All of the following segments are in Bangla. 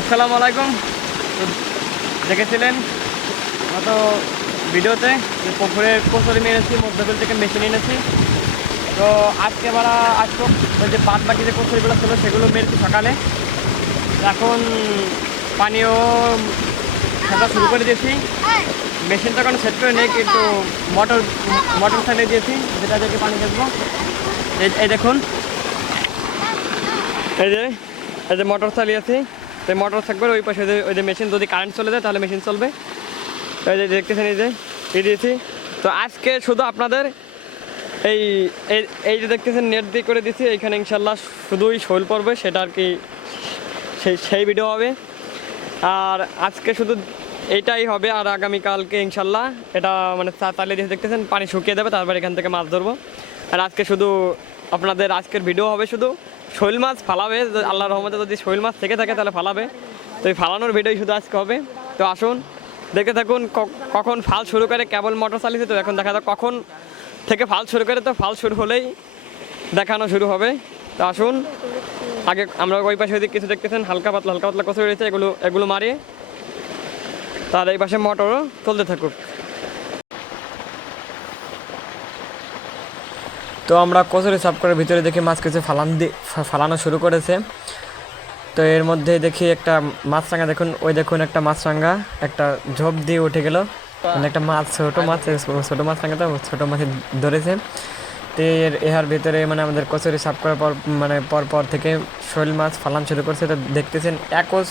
আসসালামু আলাইকুম। দেখেছিলেন গত ভিডিওতে যে পুকুরে কচুরি মেরেছি, মধ্যবিল থেকে মেশিন এনেছি। তো আজকে আমরা আসবো ওই যে বাদ বাকি যে কচুরিগুলো ছিল সেগুলো মেরেছি সকালে। এখন পানিও খেলা শুরু করে দিয়েছি। মেশিনটা এখন সেট করে নেই, কিন্তু মোটর চালিয়ে দিয়েছি, যেটা থেকে পানি ফেলবো। এই দেখুন, এই যে মোটর চালিয়েছি। তো মোটর থাকবে ওই পাশে, ওই যে মেশিন যদি কারেন্ট চলে যায় তাহলে মেশিন চলবে। এই যে দেখতেছেন, এই যে দিয়েছি। তো আজকে শুধু আপনাদের এই এই যে দেখতেছেন নেট দিয়ে করে দিয়েছি, এইখানে ইনশাল্লাহ শুধুই শোল পড়বে, সেটা আর কি সেই ভিডিও হবে। আর আজকে শুধু এইটাই হবে, আর আগামীকালকে ইনশাল্লাহ এটা মানে চালিয়ে দিয়ে দেখতেছেন পানি শুকিয়ে দেবে, তারপর এখান থেকে মাছ ধরবো। আর আজকে শুধু আপনাদের আজকের ভিডিও হবে শুধু শৈল মাছ ফালাবে। আল্লাহর রহমতে যদি শৈল মাছ থেকে থাকে তাহলে ফালাবে। তো এই ফালানোর ভিডিওই শুধু আজকে হবে। তো আসুন দেখতে থাকুন কখন ফাল শুরু করে। কেবল মোটর চালিয়েছে, তো এখন দেখা যাক কখন থেকে ফাল শুরু করে। তো ফাল শুরু হলেই দেখানো শুরু হবে। তো আসুন আগে আমরা ওই পাশে ওইদিকে কিছু দেখতেছেন হালকা পাতলা কচুরি রয়েছে, এগুলো মারিয়ে তার এই পাশে মোটরও চলতে থাকুক। তো আমরা কচুরি সাফ করে ভিতরে দেখি মাছ কিছু ফালানো শুরু করেছে। তো এর মধ্যে দেখি একটা মাছরাঙা, দেখুন ওই দেখুন একটা মাছরাঙা একটা ঝোপ দিয়ে উঠে গেল। মানে একটা মাছ, ছোটো মাছরাঙা, তো ছোটো মাছ ধরেছে। তো এর ভিতরে মানে আমাদের কচুরি সাফ করার পর মানে পর থেকে শৈল মাছ ফালান শুরু করছে। তো দেখতেছেন একোষ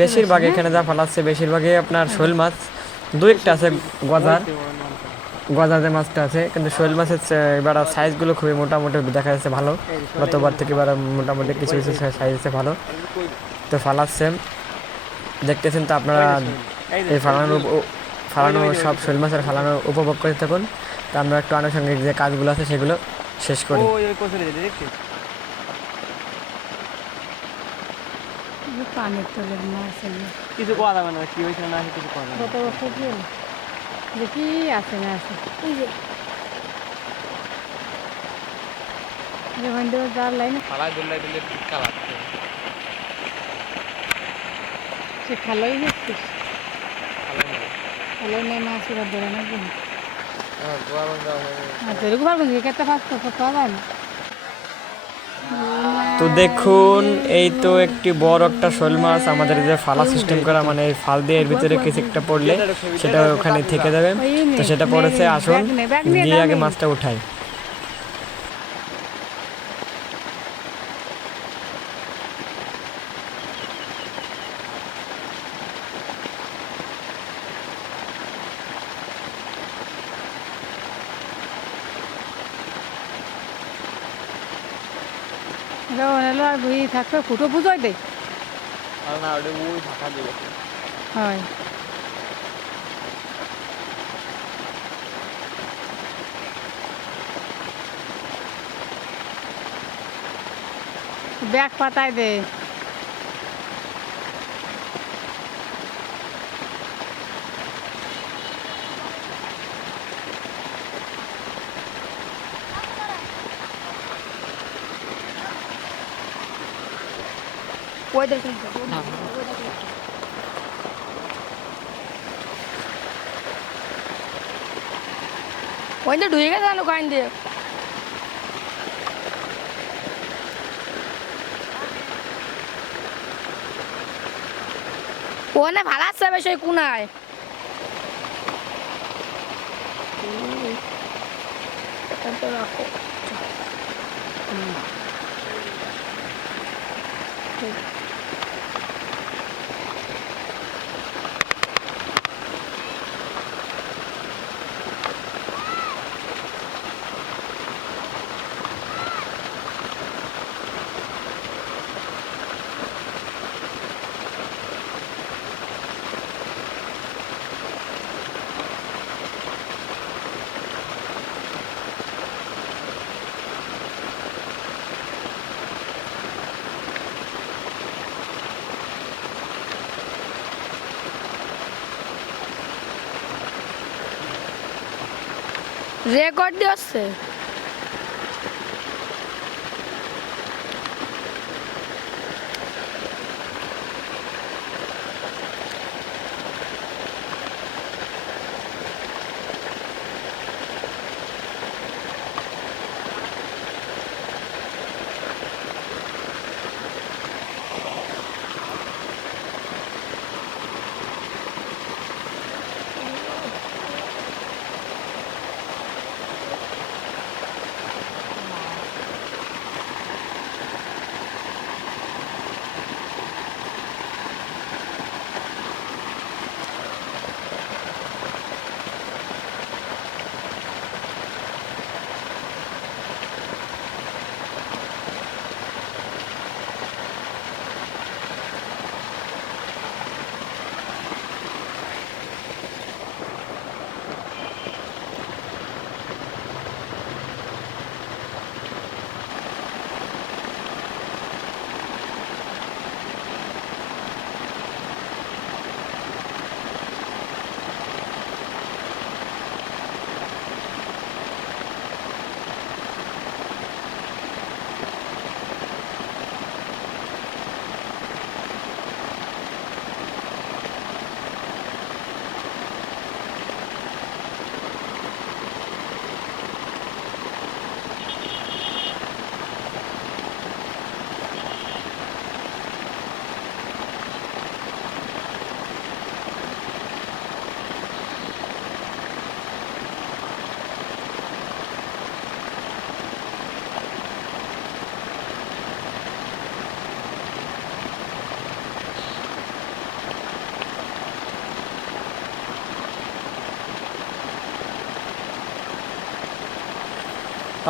বেশিরভাগ এখানে যা ফালাচ্ছে বেশিরভাগই আপনার শৈল মাছ। দু একটা আছে গজার যে মাছটা আছে, কিন্তু শৈল মাছের এবার সাইজগুলো খুবই মোটামুটি দেখা যাচ্ছে ভালো। গতবার থেকে এবার মোটামুটি কিছু কিছু সাইজ আছে ভালো। তো ফালাচ্ছে দেখতেছেন। তো আপনারা এই ফালানো সব শৈল মাছের ফালানো উপভোগ করে থাকুন। তো আমরা একটু আনুষঙ্গিক যে কাজগুলো আছে সেগুলো শেষ করি। পানির তলের মাছ কিছু করা যাবে না, কি হয়েছে না কিছু করা যাবে কত বছর গেল দেখি আছে না আছে যার লাইনে সে খালোই দেখছিস, খালোই নেই মাছ ওরা ধরে না কিনা এরকম পারবেন কেটে পাওয়া যায় না। তো দেখুন, এই তো একটি বড় একটা শোল মাছ আমাদের যে ফালা সিস্টেম করা, মানে এই ফাল দিয়ে এর ভিতরে কিছু একটা পড়লে সেটা ওখানে থেকে যাবে। তো সেটা পড়েছে, আসুন গিয়ে আগে মাছটা উঠাই। আর বই থাকবে ফুটো বুঝাই দেয় হয়। ব্যাগ পাতায় দে ওই তো ঢুকে গেছে কান দিয়ে ওনে ভালো আছে বেশ ওই কোনায় রাখো। রেকর্ড দিচ্ছে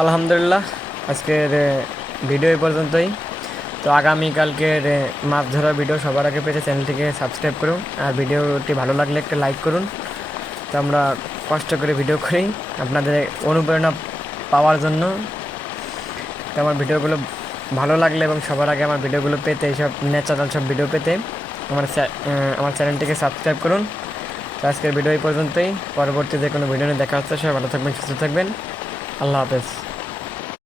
আলহামদুলিল্লাহ আজকের ভিডিও এই পর্যন্তই। তো আগামীকালকের মাছ ধরার ভিডিও সবার আগে পেতে চ্যানেলটিকে সাবস্ক্রাইব করুন, আর ভিডিওটি ভালো লাগলে একটা লাইক করুন। তো আমরা কষ্ট করে ভিডিও করি আপনাদের অনুপ্রেরণা পাওয়ার জন্য। তো আমার ভিডিওগুলো ভালো লাগলে এবং সবার আগে আমার ভিডিওগুলো পেতে, এইসব ন্যাচারাল সব ভিডিও পেতে আমার চ্যানেলটিকে সাবস্ক্রাইব করুন। তো আজকের ভিডিও এই পর্যন্তই। পরবর্তীতে কোনো ভিডিও নিয়ে দেখা হচ্ছে। সবাই ভালো থাকবেন, সুস্থ থাকবেন। আল্লাহ হাফেজ।